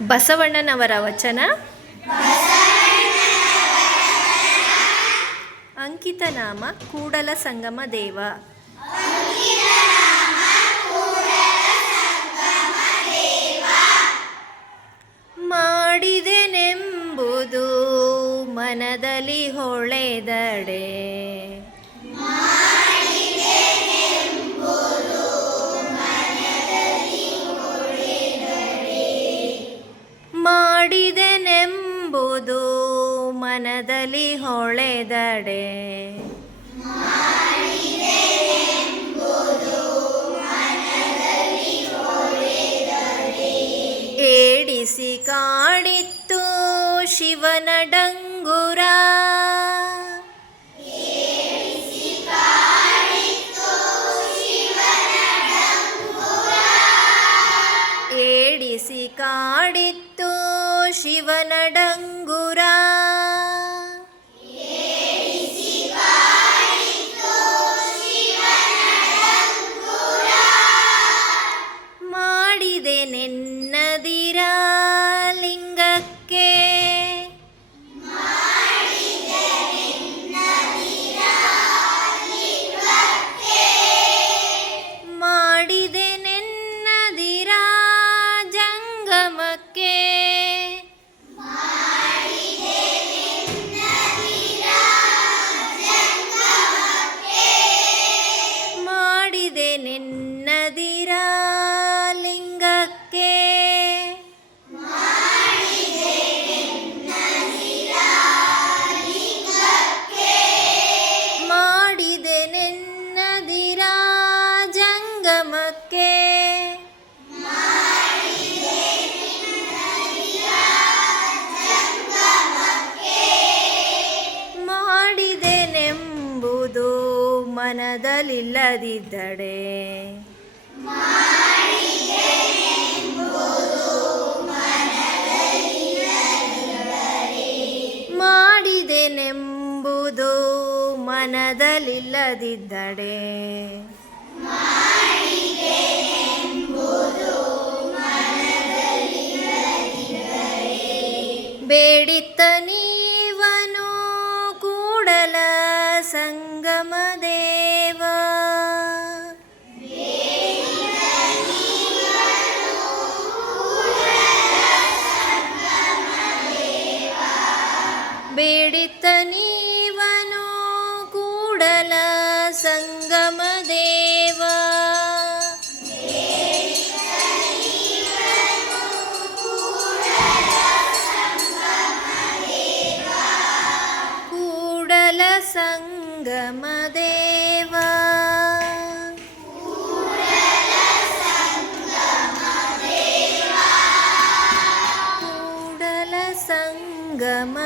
ಬಸವಣ್ಣನವರ ವಚನ ಅಂಕಿತನಾಮ ಕೂಡಲ ಸಂಗಮ ದೇವ. ಮಾಡಿದೆನೆಂಬುದು ಮನದಲ್ಲಿ ಹೊಳೆದಡೆ, ಮಾಡಿದೆನೆಂಬುದು ಮನದಲ್ಲಿ ಹೊಳೆದಡೆ, ಏಡಿಸಿ ಕಾಡಿತ್ತು ಶಿವನ ಡಂಗುರ, ಏಡಿಸಿ ಕಾಡಿತ್ತು ಶಿವನ ಡಂಗುರ, ಮಾಡಿದೆ ನೆನ್ನದಿರ ಲಿಂಗಕ್ಕೆ, ಮಾಡಿದೆ ನೆನ್ನದಿರ ಜಂಗಮಕ್ಕೆ, ಮಾಡಿದೆ ನೆನ್ನದಿರ ಲಿಂಗಕ್ಕೆ, ಮಾಡಿದೆ ನೆನ್ನದಿರ ಜಂಗಮಕ್ಕೆ, ಮಾಡಿದೆನೆಂಬುದು ಮನದಲ್ಲಿಲ್ಲದಿದ್ದಡೆ, ಮಾಡಿದೆನೆಂಬುದು ಮನದಲ್ಲಿಲ್ಲದಿದ್ದಡೆ, ಬೇಡಿತ್ತ ನೀವನು ಕೂಡಲ ಸಂಗಮ ದೇವ, ಬೇಡಿತ್ತ ನೀವನು ಕೂಡಲ ಸಂಗಮ ದೇವ, ಕೂಡಲ ಸಂಗಮ ದೇವ, ಕೂಡಲ ಸಂಗಮ